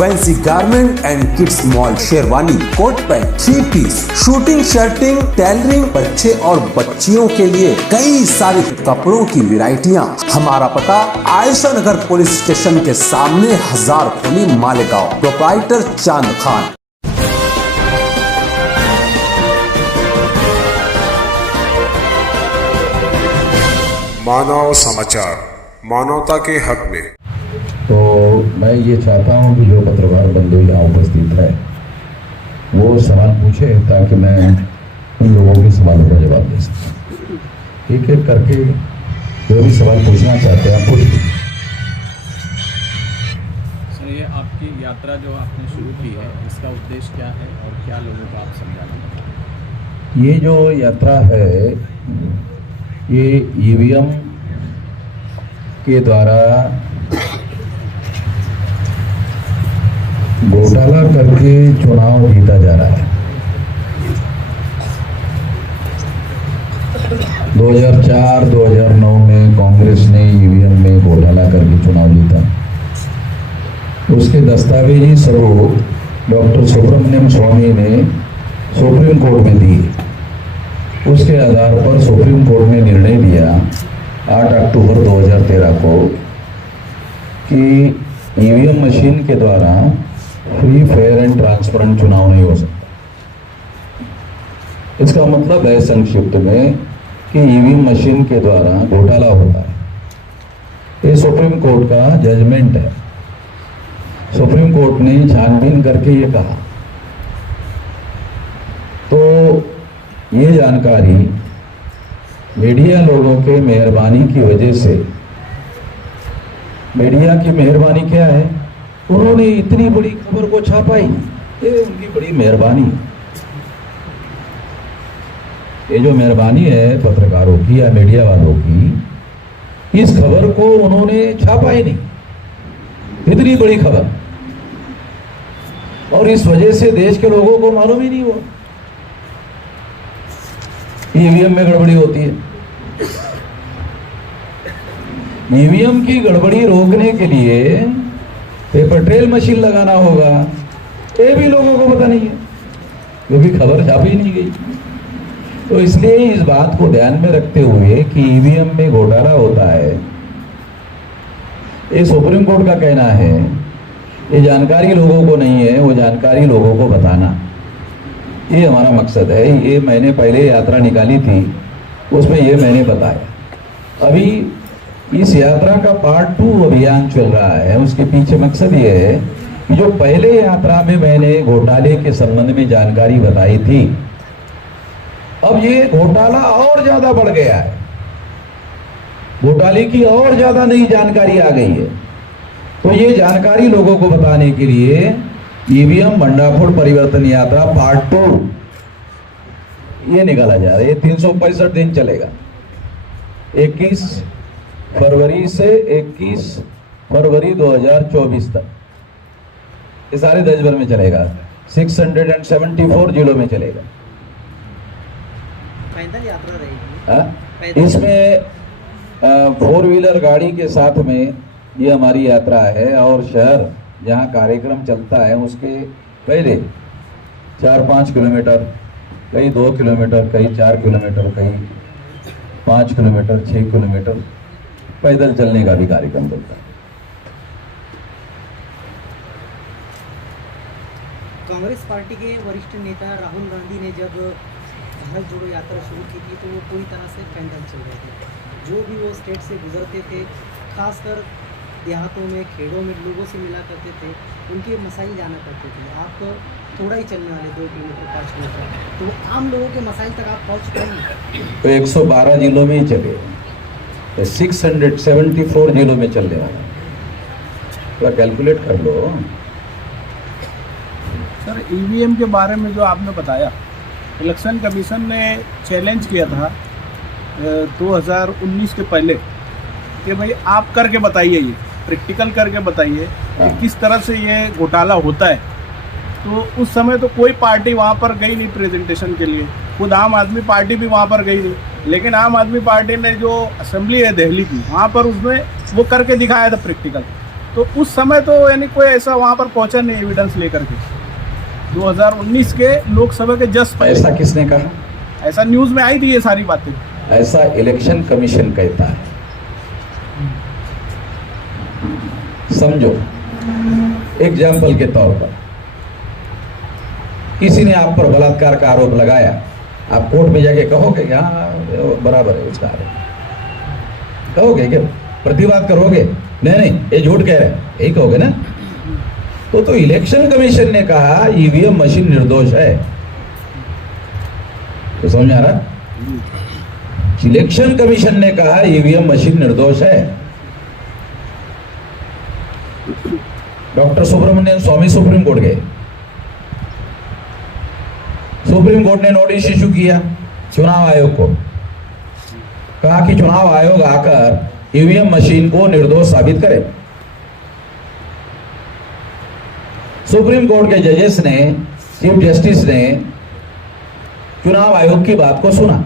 Fancy garment and kids mall, sherwani, coat pant, 3 piece, suiting, shirting, tailoring, बच्चे और बच्चियों के लिए कई सारे कपड़ों की वैरायटियां। हमारा पता आयशा नगर पुलिस स्टेशन के सामने, हजार खोली, मालेगांव। प्रोप्राइटर चांद खान। मानव समाचार, मानवता के हक में। तो मैं ये चाहता हूँ कि जो पत्रकार बंधु यहाँ उपस्थित है वो सवाल पूछे ताकि मैं उन लोगों के सवालों का जवाब दे सकूँ। एक एक करके जो भी सवाल पूछना चाहते हैं पूछ लीजिए। सर, ये आपकी यात्रा जो आपने शुरू की है, इसका उद्देश्य क्या है और क्या लोगों को आप समझाना चाहते हैं? ये जो यात्रा है ये ईवीएम के द्वारा घोटाला करके चुनाव जीता जा रहा है। 2004-2009 में कांग्रेस ने ईवीएम में घोटाला करके चुनाव जीता। उसके दस्तावेजी सबूत डॉक्टर सुब्रमण्यम स्वामी ने सुप्रीम कोर्ट में दिए। उसके आधार पर सुप्रीम कोर्ट ने निर्णय दिया 8 अक्टूबर 2013 को कि ईवीएम मशीन के द्वारा फ्री, फेयर एंड ट्रांसपेरेंट चुनाव नहीं हो सकता। इसका मतलब है संक्षिप्त में कि ईवीएम मशीन के द्वारा घोटाला होता है। ये सुप्रीम कोर्ट का जजमेंट है। सुप्रीम कोर्ट ने छानबीन करके ये कहा। तो ये जानकारी मीडिया लोगों के मेहरबानी की वजह से, मीडिया की मेहरबानी क्या है, उन्होंने इतनी बड़ी खबर को छापा ही, ये उनकी बड़ी मेहरबानी। ये जो मेहरबानी है पत्रकारों की या मीडिया वालों की, इस खबर को उन्होंने छापा ही नहीं, इतनी बड़ी खबर, और इस वजह से देश के लोगों को मालूम ही नहीं हुआ ईवीएम में गड़बड़ी होती है। ईवीएम की गड़बड़ी रोकने के लिए पेपर ट्रेल मशीन लगाना होगा, ये भी लोगों को पता नहीं है क्योंकि खबर छापी नहीं गई। तो इसलिए इस बात को ध्यान में रखते हुए कि ईवीएम में घोटाला होता है, ये सुप्रीम कोर्ट का कहना है, ये जानकारी लोगों को नहीं है, वो जानकारी लोगों को बताना, ये हमारा मकसद है। ये मैंने पहले यात्रा निकाली थी, उसमें ये मैंने बताया। अभी इस यात्रा का पार्ट 2 अभियान चल रहा है। उसके पीछे मकसद ये है कि जो पहले यात्रा में मैंने घोटाले के संबंध में जानकारी बताई थी, अब ये घोटाला और ज्यादा बढ़ गया है, घोटाले की और ज्यादा नई जानकारी आ गई है। तो ये जानकारी लोगों को बताने के लिए ईवीएम भंडाफोड़ परिवर्तन यात्रा पार्ट 2 ये निकाला जा रहा है। ये 365 दिन चलेगा, 21 फरवरी से 21 फरवरी 2024 तक। ये सारे देश भर में चलेगा, 674 जिलों में चलेगा। पैदल यात्रा रहेगी। इसमें 4 व्हीलर गाड़ी के साथ में ये हमारी यात्रा है, और शहर जहाँ कार्यक्रम चलता है उसके पहले 4-5 किलोमीटर, कहीं 2 किलोमीटर, कहीं 4 किलोमीटर, कहीं 5 किलोमीटर, 6 किलोमीटर पैदल चलने का भी कार्यक्रम चलता है। कांग्रेस पार्टी के वरिष्ठ नेता राहुल गांधी ने जब भारत जोड़ो यात्रा शुरू की थी तो वो पूरी तरह से पैदल चल रहे थे। जो भी वो स्टेट से गुजरते थे, खासकर देहातों में, खेड़ों में लोगों से मिला करते थे, उनके मसाइल जाना करते थे। आप थोड़ा ही चलने वाले 2 किलोमीटर 5 किलोमीटर, तो आम लोगों के मसाइल तक आप पहुँच पाएंगे। तो 112 जिलों में ही चले, 674 जिलों में चलने वाला, थोड़ा कैलकुलेट कर लो। सर, ईवीएम के बारे में जो आपने बताया, इलेक्शन कमीशन ने चैलेंज किया था 2019 के पहले कि भाई आप करके बताइए, ये प्रैक्टिकल करके बताइए कि किस तरह से ये घोटाला होता है। तो उस समय तो कोई पार्टी वहाँ पर गई नहीं प्रेजेंटेशन के लिए, खुद आम आदमी पार्टी भी वहाँ पर गई नहीं। लेकिन आम आदमी पार्टी ने जो असेंबली है दिल्ली की, वहाँ पर उसमें वो करके दिखाया था प्रैक्टिकल। तो उस समय तो यानी कोई ऐसा वहाँ पर पहुंचा नहीं एविडेंस लेकर के। 2019 के लोकसभा के जस्ट पहले ऐसा किसने कहा? ऐसा न्यूज में आई थी ये सारी बातें। ऐसा इलेक्शन कमीशन कहता है। समझो, एग्जाम्पल के तौर पर किसी ने आप पर बलात्कार का आरोप लगाया, आप कोर्ट में जाके कहोगे कि हाँ बराबर है उसका आरोप, कहोगे क्या? प्रतिवाद करोगे? नहीं ये झूठ कह रहे हैं, यही कहोगे ना। तो इलेक्शन कमीशन ने कहा ईवीएम मशीन निर्दोष है, तो समझ आ रहा? इलेक्शन कमीशन ने कहा ईवीएम मशीन निर्दोष है। डॉक्टर सुब्रमण्यम स्वामी सुप्रीम कोर्ट गए, सुप्रीम कोर्ट ने नोटिस इशू किया चुनाव आयोग को, कहा कि चुनाव आयोग आकर ईवीएम मशीन को निर्दोष साबित करे। सुप्रीम कोर्ट के जजेस ने, चीफ जस्टिस ने चुनाव आयोग की बात को सुना।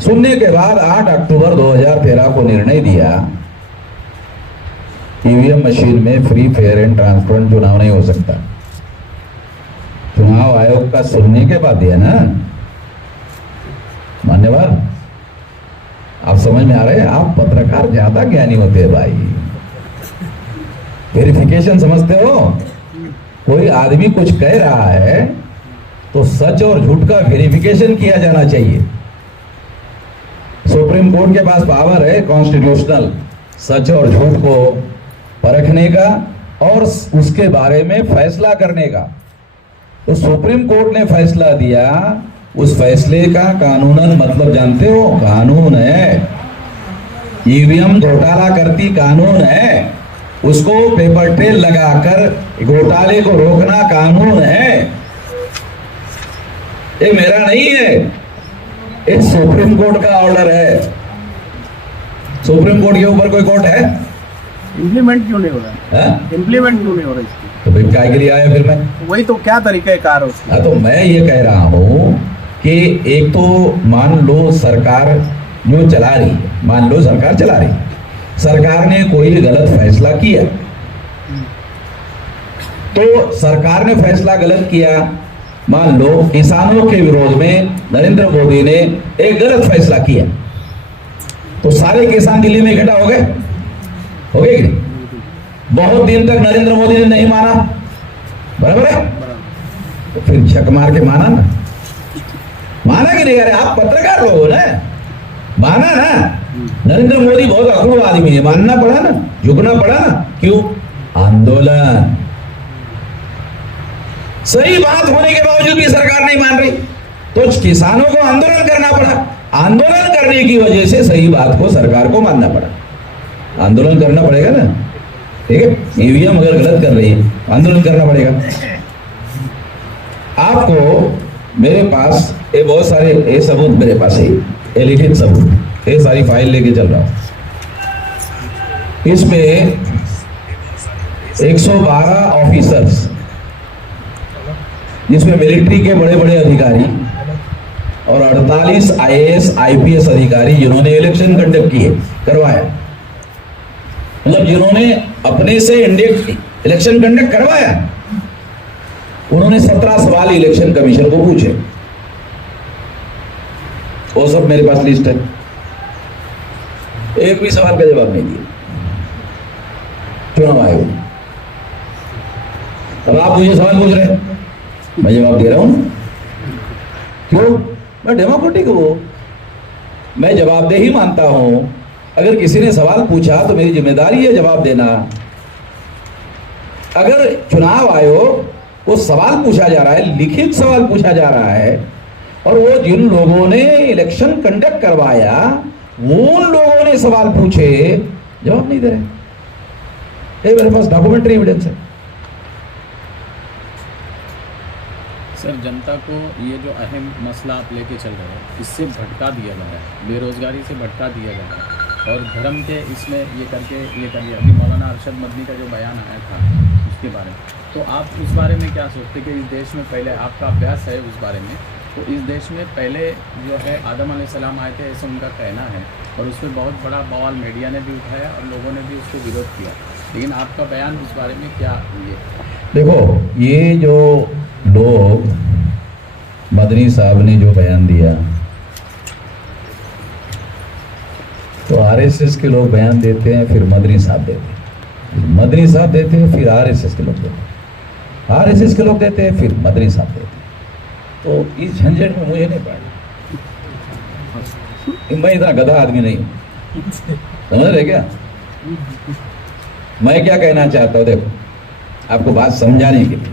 सुनने के बाद 8 अक्टूबर 2013 को निर्णय दिया ईवीएम मशीन में फ्री फेयर एंड ट्रांसपेरेंट चुनाव नहीं हो सकता। चुनाव आयोग का सुनने के बाद दिया ना, मान्यवर। आप समझ में आ रहे हैं? आप पत्रकार ज्यादा ज्ञानी होते हैं भाई, वेरिफिकेशन समझते हो। कोई आदमी कुछ कह रहा है तो सच और झूठ का वेरिफिकेशन किया जाना चाहिए। सुप्रीम कोर्ट के पास पावर है कॉन्स्टिट्यूशनल सच और झूठ को परखने का और उसके बारे में फैसला करने का। तो सुप्रीम कोर्ट ने फैसला दिया, उस फैसले का कानूनन मतलब जानते हो? कानून है, ईवीएम घोटाला करती कानून है, उसको पेपर ट्रेल लगाकर घोटाले को रोकना कानून है। ये मेरा नहीं है, ये सुप्रीम कोर्ट का ऑर्डर है। सुप्रीम कोर्ट के ऊपर कोई कोर्ट है? इम्प्लीमेंट क्यों नहीं हो रहा है? इम्प्लीमेंट क्यों नहीं हो रहा इसकी? तो फिर क्या के लिए आया फिर मैं? वही तो, क्या तरीका कार हो उसका? तो मैं ये कह रहा हूं कि एक तो मान लो सरकार जो चला रही है, मान लो सरकार चला रही है, सरकार ने कोई गलत फैसला किया, तो सरकार ने फैसला गलत किया। मान लो किसानों के विरोध में नरेंद्र मोदी ने एक गलत फैसला किया, तो सारे किसान दिल्ली में इकट्ठा हो गए कि नहीं? बहुत दिन तक नरेंद्र मोदी ने नहीं माना, बराबर है? तो फिर झक मार के माना ना, माना कि नहीं? अरे आप पत्रकार लोग हो ना, माना ना। नरेंद्र मोदी बहुत अकड़ू आदमी है, मानना पड़ा ना, झुकना पड़ा ना। क्यों? आंदोलन। सही बात होने के बावजूद भी सरकार नहीं मान रही, तो किसानों को आंदोलन करना पड़ा। आंदोलन करने की वजह से सही बात को सरकार को मानना पड़ा। आंदोलन करना पड़ेगा ना, ठीक है? ईवीएम अगर गलत कर रही है, आंदोलन करना पड़ेगा। आपको मेरे पास ये बहुत सारे ये सबूत मेरे पास है, ये लिखित सबूत, ये सारी फाइल लेके चल रहा हूं। इसमें 112 ऑफिसर्स, जिसमें मिलिट्री के बड़े बड़े अधिकारी और 48 आईएएस आईपीएस अधिकारी जिन्होंने इलेक्शन कंडक्ट किए, करवाया, मतलब जिन्होंने अपने से इलेक्शन कंडक्ट करवाया, उन्होंने 17 सवाल इलेक्शन कमीशन को पूछे। वो सब मेरे पास लिस्ट है, एक भी सवाल का जवाब नहीं दिया चुनाव आयोग। अब आप मुझे सवाल पूछ रहे हैं, मैं जवाब दे रहा हूं। क्यों? मैं डेमोक्रेटिक हूं, मैं जवाबदेही मानता हूं। अगर किसी ने सवाल पूछा तो मेरी जिम्मेदारी है जवाब देना। अगर चुनाव आयोग को सवाल पूछा जा रहा है, लिखित सवाल पूछा जा रहा है, और वो जिन लोगों ने इलेक्शन कंडक्ट करवाया उन लोगों ने सवाल पूछे, जवाब नहीं दे रहे, ये मेरे पास डॉक्यूमेंट्री एविडेंस है। सर, जनता को ये जो अहम मसला आप लेके चल रहे हैं, इससे भटका दिया जा रहा है, बेरोजगारी से भटका दिया जा रहा है, और धर्म के इसमें ये करके ये कर लिया। अभी मौलाना अरशद मदनी का जो बयान आया था उसके बारे में, तो आप उस बारे में क्या सोचते कि इस देश में पहले, आपका अभ्यास है उस बारे में, तो इस देश में पहले जो है आदम अलैहिस्सलाम आए थे, ऐसा उनका कहना है, और उस पर बहुत बड़ा बवाल मीडिया ने भी उठाया और लोगों ने भी उसको विरोध किया। लेकिन आपका बयान इस बारे में क्या ये? देखो, ये जो लोग, मदनी साहब ने जो बयान दिया, तो आरएसएस के लोग बयान देते हैं, फिर मदनी साहब देते हैं, मदनी साहब देते हैं, फिर आरएसएस के लोग देते हैं, आरएसएस के लोग देते हैं, फिर मदनी साहब देते हैं। तो इस झंझट में मुझे नहीं पड़ा, मैं इतना गधा आदमी नहीं हूं, समझ रहे क्या? मैं क्या कहना चाहता हूं, देखो आपको बात समझाने के लिए,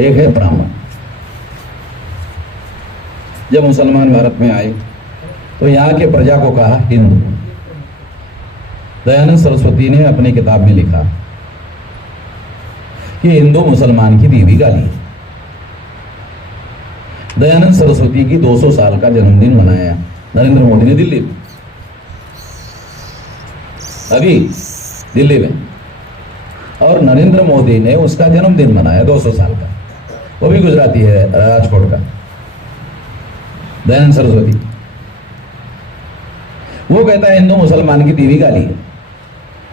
एक है ब्राह्मण। जब मुसलमान भारत में आए तो यहाँ के प्रजा को कहा हिंदू। दयानंद सरस्वती ने अपनी किताब में लिखा कि हिंदू मुसलमान की बीवी गाली है। दयानंद सरस्वती की 200 साल का जन्मदिन मनाया नरेंद्र मोदी ने दिल्ली में, अभी दिल्ली में, और नरेंद्र मोदी ने उसका जन्मदिन मनाया 200 साल का, वो भी गुजराती है, राजकोट का, दयानंद सरस्वती। वो कहता है हिंदू मुसलमान की बीवी गाली है,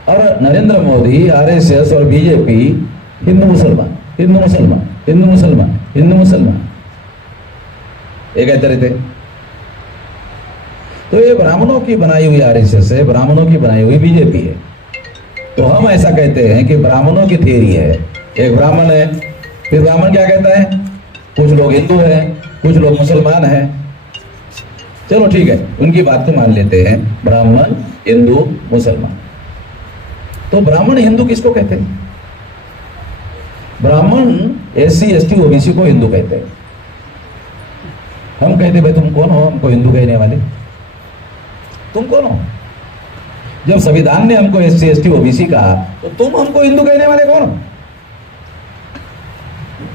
और नरेंद्र मोदी, आरएसएस और बीजेपी हिंदू मुसलमान, हिंदू मुसलमान, हिंदू मुसलमान, हिंदू मुसलमान, ये कहते रहते। तो ये ब्राह्मणों की बनाई हुई आरएसएस है, ब्राह्मणों की बनाई हुई बीजेपी है। तो हम ऐसा कहते हैं कि ब्राह्मणों की थ्योरी है, एक ब्राह्मण है, फिर ब्राह्मण क्या कहता है, कुछ लोग हिंदू हैं, कुछ लोग मुसलमान हैं, चलो ठीक है, उनकी बात को मान लेते हैं, ब्राह्मण, हिंदू, मुसलमान। तो ब्राह्मण हिंदू किसको कहते हैं? ब्राह्मण एससी एसटी ओबीसी को हिंदू कहते हैं। हम कहते भाई तुम कौन हो हमको हिंदू कहने वाले? तुम कौन हो? जब संविधान ने हमको एससी एसटी ओबीसी कहा तो तुम हमको हिंदू कहने वाले कौन हो?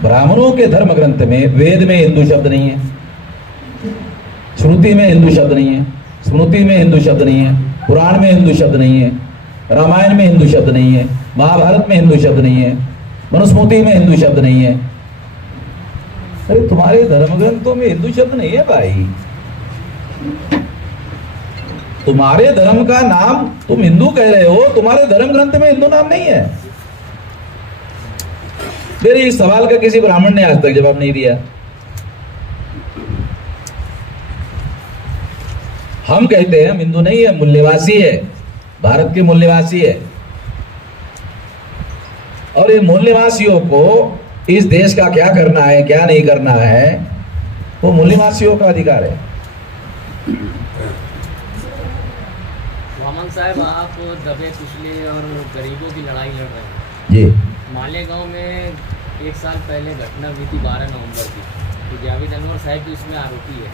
ब्राह्मणों के धर्म ग्रंथ में, वेद में हिंदू शब्द नहीं है, श्रुति में हिंदू शब्द नहीं है, स्मृति में हिंदू शब्द नहीं है, पुराण में हिंदू शब्द नहीं है, रामायण में हिंदू शब्द नहीं है, महाभारत में हिंदू शब्द नहीं है, मनुस्मृति में हिंदू शब्द नहीं है। अरे तुम्हारे धर्म ग्रंथों में हिंदू शब्द नहीं है भाई, तुम्हारे धर्म का नाम तुम हिंदू कह रहे हो, तुम्हारे धर्म ग्रंथ में हिंदू नाम नहीं है। मेरे इस सवाल का किसी ब्राह्मण ने आज तक जवाब नहीं दिया। हम कहते हैं हम हिंदू नहीं है, मूल्यवासी है, भारत के मूल्यवासी है, और ये मूल्यवासियों को इस देश का क्या करना है क्या नहीं करना है वो मूल्यवासियों का अधिकार है। वामन साहब, आप दबे कुचले और गरीबों की लड़ाई लड़ रहे हैं जी। मालेगांव में 1 साल पहले घटना हुई थी 12 नवंबर की, तो जावेद अनवर साहब भी इसमें आरोपी है।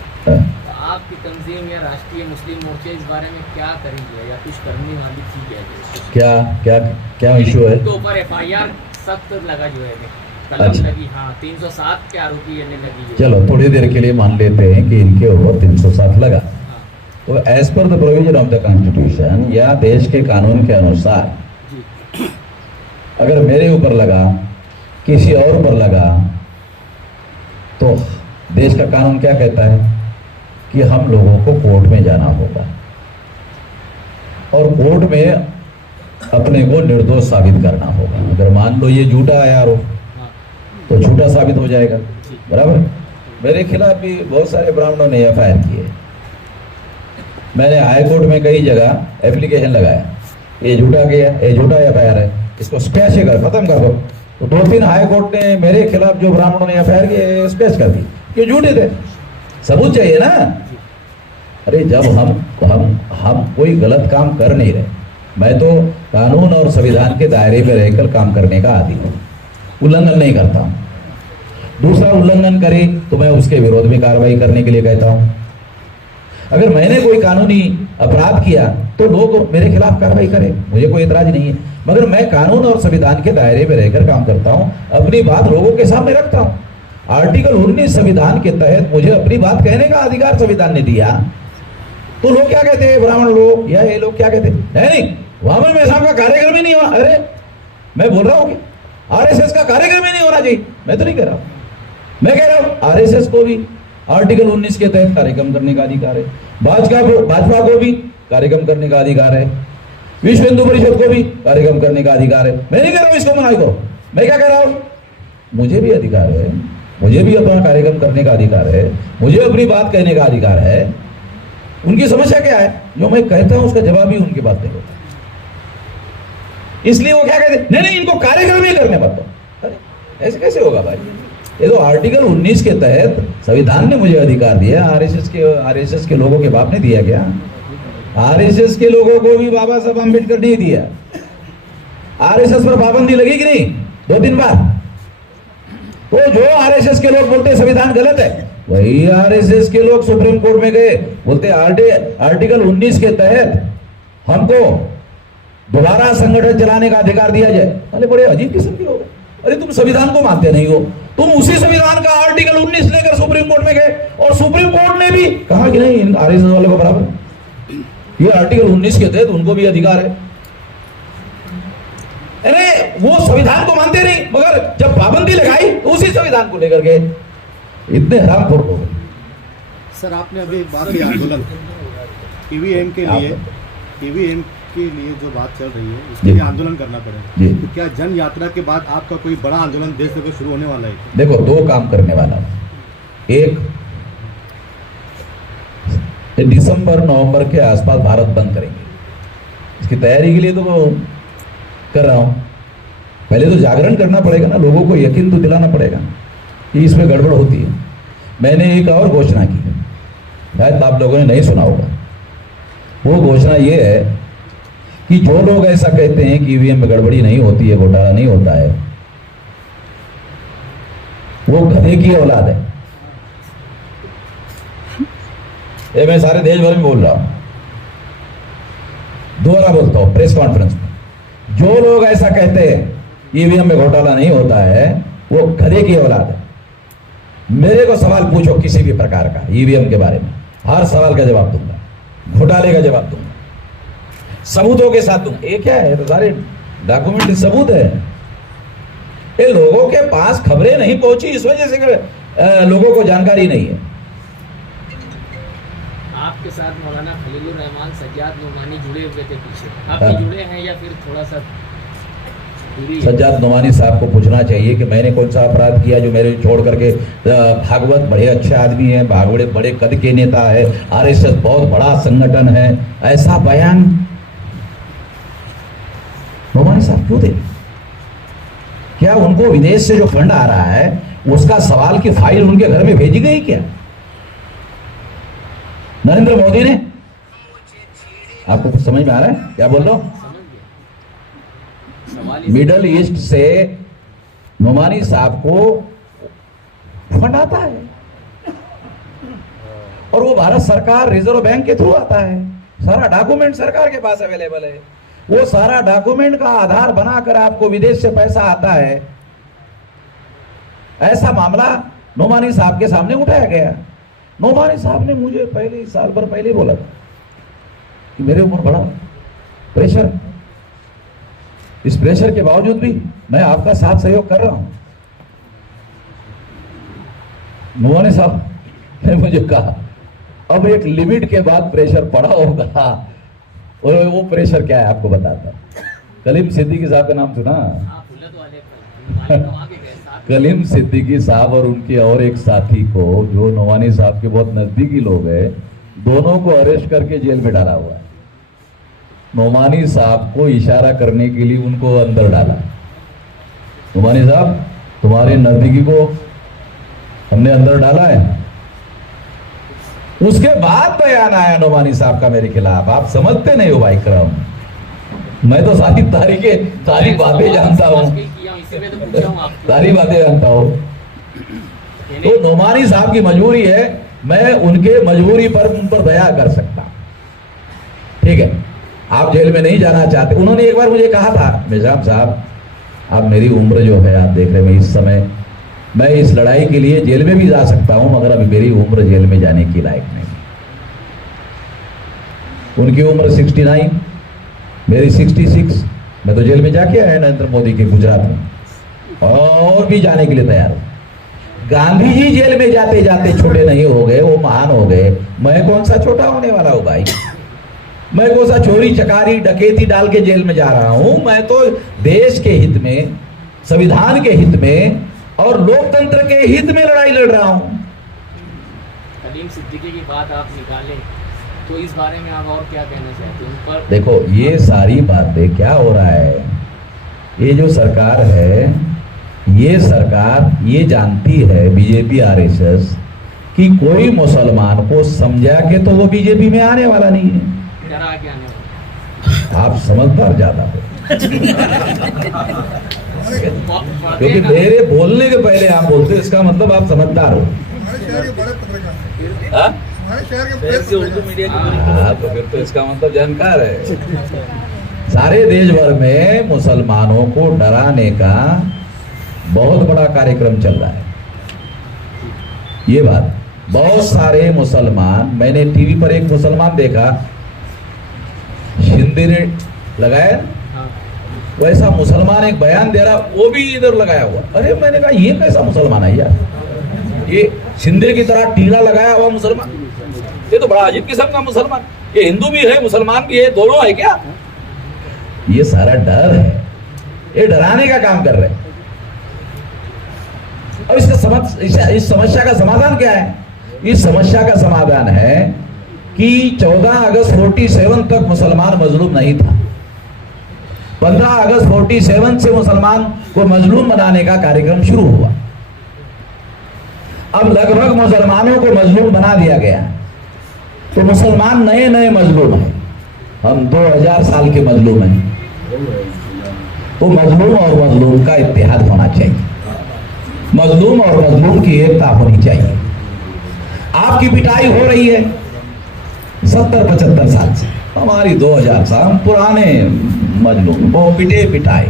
तो आपकी तंजीम या राष्ट्रीय मुस्लिम मोर्चे इस बारे में क्या करेंगे या कुछ करने वाली थी क्या? क्या क्या क्या इशू है? तो ऊपर FIR सख्त लगा जो है, कलम अच्छा। लगी, हाँ 307 के आरोपी लगी है। चलो थोड़ी देर के लिए मान लेते हैं कि इनके ऊपर 307 लगा। हाँ तो as per the provision of the constitution या देश के कानून के अनुसार जी, अगर मेरे ऊपर लगा, किसी और पर लगा, तो देश का कानून क्या कहता है कि हम लोगों को कोर्ट में जाना होगा और कोर्ट में अपने को निर्दोष साबित करना होगा। अगर मान लो ये झूठा है आरोप हाँ तो झूठा साबित हो जाएगा, बराबर। मेरे खिलाफ भी बहुत सारे ब्राह्मणों ने FIR किए, मैंने हाई कोर्ट में कई जगह एप्लीकेशन लगाया, ये झूठा किया, ये झूठा FIR है, इसको स्पैश कर खत्म कर दो। तो 2-3 हाई कोर्ट ने मेरे खिलाफ जो ब्राह्मणों ने FIR किए स्पैश कर दी, ये झूठे थे, सबूत चाहिए ना। अरे जब हम कोई गलत काम कर नहीं रहे, मैं तो कानून और संविधान के दायरे में रहकर काम करने का आदी हूँ, उल्लंघन नहीं करता हूँ। दूसरा उल्लंघन करे तो मैं उसके विरोध में कार्रवाई करने के लिए कहता हूँ। अगर मैंने कोई कानूनी अपराध किया तो लोग मेरे खिलाफ कार्रवाई करें, मुझे कोई एतराज नहीं है, मगर मैं कानून और संविधान के दायरे में रहकर काम करता हूँ, अपनी बात लोगों के सामने रखता हूँ। आर्टिकल 19 संविधान के तहत मुझे अपनी बात कहने का अधिकार संविधान ने दिया। तो लोग क्या कहते हैं, ब्राह्मण लोग या ये लोग क्या कहते हैं, नहीं वामन में साहब का कार्यक्रम ही नहीं हुआ। अरे मैं बोल रहा हूँ कि RSS का कार्यक्रम ही नहीं होना चाहिए, मैं तो नहीं कह रहा हूँ, मैं कह रहा हूँ RSS को भी आर्टिकल 19 के तहत कार्यक्रम करने का अधिकार है, भाजपा को भी कार्यक्रम करने का अधिकार है, विश्व हिंदू परिषद को भी कार्यक्रम करने का अधिकार है। मैं नहीं कह रहा हूं इसको मना करो, मैं क्या कह रहा हूं, मुझे भी अधिकार है, मुझे भी अपना कार्यक्रम करने का अधिकार है, मुझे अपनी बात कहने का अधिकार है। उनकी समस्या क्या है, जो मैं कहता हूं उसका जवाब ही उनकी बात नहीं होता। इसलिए वो क्या कहते, नहीं नहीं इनको कार्यक्रम ही करने मत दो। अरे ऐसे कैसे होगा भाई, ये तो आर्टिकल 19 के तहत संविधान ने मुझे अधिकार दिया, आरएसएस के लोगों के बाप ने दिया क्या? आरएसएस के लोगों को भी बाबा साहब अम्बेडकर ने दिया। आरएसएस पर पाबंदी लगी कि नहीं 2-3 बार? तो जो आरएसएस के लोग बोलते संविधान गलत है, वही आरएसएस के लोग सुप्रीम कोर्ट में गए, बोलते आर्टिकल 19 के तहत हमको दोबारा संगठन चलाने का अधिकार दिया जाए। अरे बड़े अजीब किस्म के लोग, अरे तुम संविधान को मानते नहीं हो, तुम उसी संविधान का आर्टिकल 19 लेकर सुप्रीम कोर्ट में गए और सुप्रीम कोर्ट ने भी कहा कि नहीं आरएसएस वाले को बराबर, ये आर्टिकल 19 के तहत उनको भी अधिकार है। अरे वो संविधान को मानते नहीं, मगर जब पाबंदी लगाई तो उसी संविधान को लेकर के इतने हरामखोर लोग। सर आपने अभी बात की आंदोलन ईवीएम के लिए जो बात चल रही है उसके लिए आंदोलन करना पड़ेगा, तो क्या जन यात्रा के बाद आपका कोई बड़ा आंदोलन देश में शुरू होने वाला है? देखो 2 काम करने वाला, एक दिसंबर-नवंबर के आसपास भारत बंद करेंगे, इसकी तैयारी के लिए तो कर रहा हूं। पहले तो जागरण करना पड़ेगा ना, लोगों को यकीन तो दिलाना पड़ेगा कि इसमें गड़बड़ होती है। मैंने एक और घोषणा की, शायद आप लोगों ने नहीं सुना होगा। वो घोषणा ये है कि जो लोग ऐसा कहते हैं कि ईवीएम में गड़बड़ी नहीं होती है, घोटाला नहीं होता है, वो गधे की औलाद है। ये मैं सारे देश भर में बोल रहा हूं, दोबारा बोलता हूं प्रेस कॉन्फ्रेंस में, जो लोग ऐसा कहते हैं ईवीएम में घोटाला नहीं होता है, वो गधे की औलाद है। मेरे को सवाल पूछो किसी भी प्रकार का ईवीएम के बारे में, हर सवाल का जवाब दूंगा, घोटाले का जवाब दूंगा, सबूतों के साथ दूंगा। ये क्या है, तो सारे डॉक्यूमेंट सबूत है। ये लोगों के पास खबरें नहीं पहुंची, इस वजह से लोगों को जानकारी नहीं है। आपके साथ मौलाना खलीलुर रहमान सज्जाद नोमानी जुड़े हुए थे पीछे, आप भी जुड़े हैं या फिर थोड़ा सा दूरी? सज्जाद नोमानी साहब को पूछना चाहिए कि मैंने कौन सा अपराध किया जो मेरे छोड़ करके, भागवत बड़े अच्छे आदमी हैं, भागवत बड़े कद के नेता है, आरएसएस बहुत बड़ा संगठन है, ऐसा बयान नोमानी साहब क्यों दे? क्या उनको विदेश से जो फंड आ रहा है उसका सवाल की फाइल उनके घर में भेजी गई क्या नरेंद्र मोदी ने? आपको कुछ समझ में आ रहा है क्या बोल रहा हूं? मिडल ईस्ट से नोमानी साहब को फंड आता है और वो भारत सरकार रिजर्व बैंक के थ्रू आता है। सारा डॉक्यूमेंट सरकार के पास अवेलेबल है। वो सारा डॉक्यूमेंट का आधार बनाकर आपको विदेश से पैसा आता है। ऐसा मामला नोमानी साहब के सामने उठाया गया। नोमानी साहब ने मुझे पहले साल भर पहले बोला था कि मेरे ऊपर बड़ा प्रेशर, इस प्रेशर के बावजूद भी मैं आपका साथ सहयोग कर रहा हूं। नोमानी साहब ने मुझे कहा अब एक लिमिट के बाद प्रेशर पड़ा होगा, और वो प्रेशर क्या है आपको बताता। कलीम सिद्दीकी साहब का नाम सुना? कलीम सिद्दीकी साहब और उनके और एक साथी को, जो नोमानी साहब के बहुत नजदीकी लोग हैं, दोनों को अरेस्ट करके जेल में डाला हुआ है। नोमानी साहब को इशारा करने के लिए उनको अंदर डाला। नोमानी साहब तुम्हारे नजदीकी को हमने अंदर डाला है। उसके बाद बयान आया नोमानी साहब का मेरे खिलाफ। आप समझते नहीं हो भाई करम, मैं तो सारी तारीखें, सारी बातें जानता हूँ, सारी बातें जानता हूँ। तो नोमानी साहब की मजबूरी है, मैं उनके मजबूरी पर उन पर दया कर सकता। ठीक है, आप जेल में नहीं जाना चाहते। उन्होंने एक बार मुझे कहा था, निजाम साहब आप मेरी उम्र जो है आप देख रहे हैं, इस समय मैं इस लड़ाई के लिए जेल में भी जा सकता हूं, मगर अभी मेरी उम्र जेल में जाने की लायक नहीं। उनकी उम्र 69, मेरी 66। मैं तो जेल में जाके आया नरेंद्र मोदी के गुजरात में, और भी जाने के लिए तैयार हूं। गांधी जी जेल में जाते जाते छोटे नहीं हो गए, वो महान हो गए। मैं कौन सा छोटा होने वाला हूं भाई? मैं कौन सा चोरी चकारी डकैती डाल के जेल में जा रहा हूं। मैं तो देश के हित में, संविधान के हित में और लोकतंत्र के हित में लड़ाई लड़ रहा हूं। कलीम सिद्दीकी की बात आप निकालें तो इस बारे में आप और क्या कहना चाहते हैं उन पर? देखो, ये सारी बातें क्या हो रहा है, ये जो सरकार है, ये सरकार ये जानती है, बीजेपी आरएसएस, कि कोई मुसलमान को समझा के तो वो बीजेपी में आने वाला नहीं है। डरा के आने वाला। आप समझदार ज्यादा हो, क्योंकि मेरे बोलने के पहले आप बोलते, इसका मतलब आप समझदार हो। हाँ? तो फिर तो इसका मतलब जानकार है। सारे देश भर में मुसलमानों को डराने का बहुत बड़ा कार्यक्रम चल रहा है। ये बात, बहुत सारे मुसलमान, मैंने टीवी पर एक मुसलमान देखा, शिंदे लगाया, वैसा मुसलमान एक बयान दे रहा, वो भी इधर लगाया हुआ। अरे मैंने कहा ये कैसा मुसलमान है यार, ये शिंदे की तरह टीला लगाया हुआ मुसलमान, ये तो बड़ा अजीब किस्म का मुसलमान। ये हिंदू भी है, मुसलमान भी है, दोनों है क्या? ये सारा डर है, ये डराने का काम कर रहे हैं। अब इस समस्या का समाधान क्या है? इस समस्या का समाधान है कि 14 अगस्त 47 तक मुसलमान मजलूम नहीं था। 15 अगस्त 47 से मुसलमान को मजलूम बनाने का कार्यक्रम शुरू हुआ। अब लगभग मुसलमानों को मजलूम बना दिया गया, तो मुसलमान नए नए मजलूम हैं। हम 2000 साल के मजलूम हैं। तो मजलूम और मजलूम का इत्तेहाद होना चाहिए, मजलूम और मजलूम की एकता होनी चाहिए। आपकी पिटाई हो रही है 70-75 साल से, हमारी 2000 साल पुराने मजलूम वो पिटे पिटाए,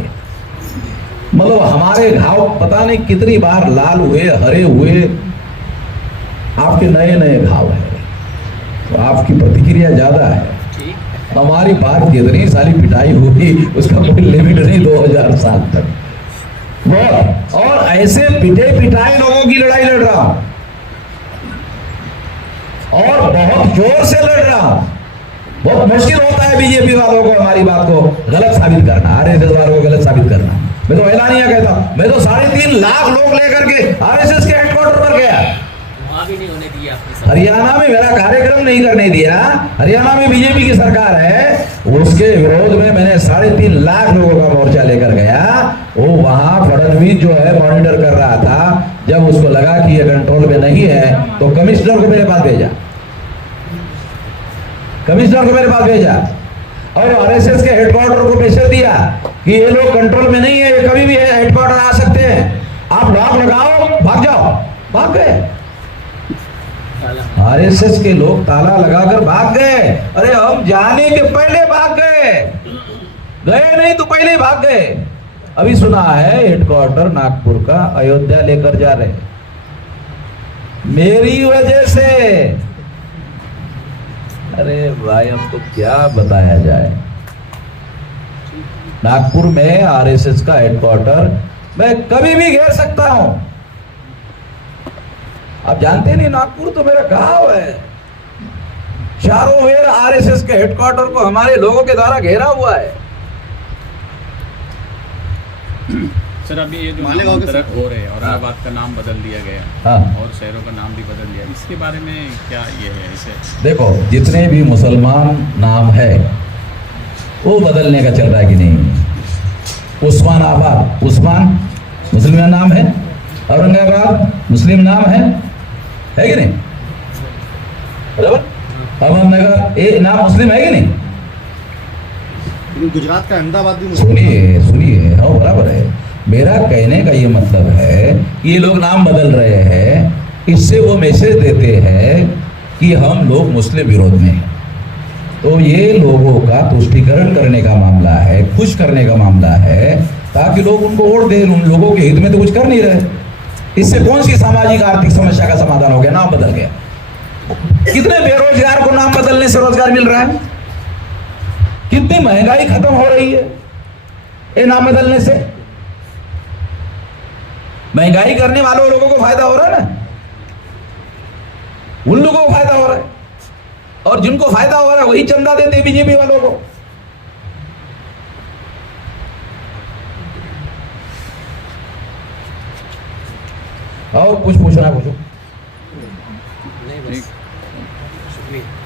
मतलब हमारे घाव पता नहीं कितनी बार लाल हुए, हरे हुए, आपके नए नए घाव है, तो आपकी प्रतिक्रिया ज्यादा है। हमारी बात कितनी सारी पिटाई हुई, उसका कोई लिमिट नहीं 2000 साल तक। वो और ऐसे पिटे पिटाई लोगों की लड़ाई लड़ रहा हूं, और बहुत जोर से लड़ रहा हूं। बहुत मुश्किल होता है बीजेपी वालों को हमारी बात को गलत साबित करना, आरएसएस वालों को गलत साबित करना। मैं तो ऐलानिया कहता हूं, मैं तो 3.5 लाख लोग लेकर के आरएसएस के हेडक्वार्टर पर गया। भी नहीं होने दिया आपने। हरियाणा में मेरा कार्यक्रम नहीं करने दिया। हरियाणा में बीजेपी की सरकार है, उसके विरोध में मैंने 3.5 लाख लोगों का मोर्चा लेकर गया। वो वहां फडणवीस जो है मॉनिटर कर रहा था, जब उसको लगा कि ये कंट्रोल में नहीं है तो कमिश्नर को मेरे पास भेजा, कमिश्नर को मेरे पास भेजा और आरएसएस के हेडक्वार्टर को प्रेशर दिया कि ये लोग कंट्रोल में नहीं है, ये कभी भी हेडक्वार्टर आ सकते हैं, आप लॉक लगाओ, भाग जाओ। भाग गए आरएसएस के लोग, ताला लगाकर भाग गए। अरे हम जाने के पहले भाग गए, गए नहीं तो पहले ही भाग गए। अभी सुना है हेडक्वार्टर नागपुर का अयोध्या लेकर जा रहे, मेरी वजह से। अरे भाई हम तो क्या बताया जाए। नागपुर में आरएसएस का हेडक्वार्टर मैं कभी भी घेर सकता हूं। आप जानते नहीं, नागपुर तो मेरा गांव है, चारों ओर आरएसएस के हेडक्वार्टर को हमारे लोगों के द्वारा घेरा हुआ है। सर अभी ये जो नामांतरण हो रहे हैं, औरंगाबाद का नाम बदल दिया गया, हाँ। और शहरों का नाम भी बदल दिया, इसके बारे में क्या ये है? इसे देखो, जितने भी मुसलमान नाम है वो बदलने का चल रहा है कि नहीं। उस्मानाबाद, उस्मान मुस्लिम नाम है, औरंगाबाद मुस्लिम नाम है कि नहीं? बराबर। अहमदनगर ये नाम मुस्लिम है कि नहीं? गुजरात का अहमदाबाद भी मुस्लिम। सुनिए सुनिए, हाँ बराबर है। मेरा कहने का ये मतलब है कि ये लोग नाम बदल रहे हैं, इससे वो मैसेज देते हैं कि हम लोग मुस्लिम विरोध में हैं। तो ये लोगों का तुष्टीकरण करने का मामला है, खुश करने का मामला है, ताकि लोग उनको वोट दें। उन लोगों के हित में तो कुछ कर नहीं रहे। इससे कौन सी सामाजिक आर्थिक समस्या का समाधान हो गया? नाम बदल गया। कितने बेरोजगार को नाम बदलने से रोजगार मिल रहा है? कितनी महंगाई खत्म हो रही है ये नाम बदलने से? महंगाई करने वालों लोगों को फायदा हो रहा है ना, उन लोगों को फायदा हो रहा है। और जिनको फायदा हो रहा है वही चंदा देते बीजेपी वालों को। और कुछ पूछना पूछो। नहीं बस शुक्रिया।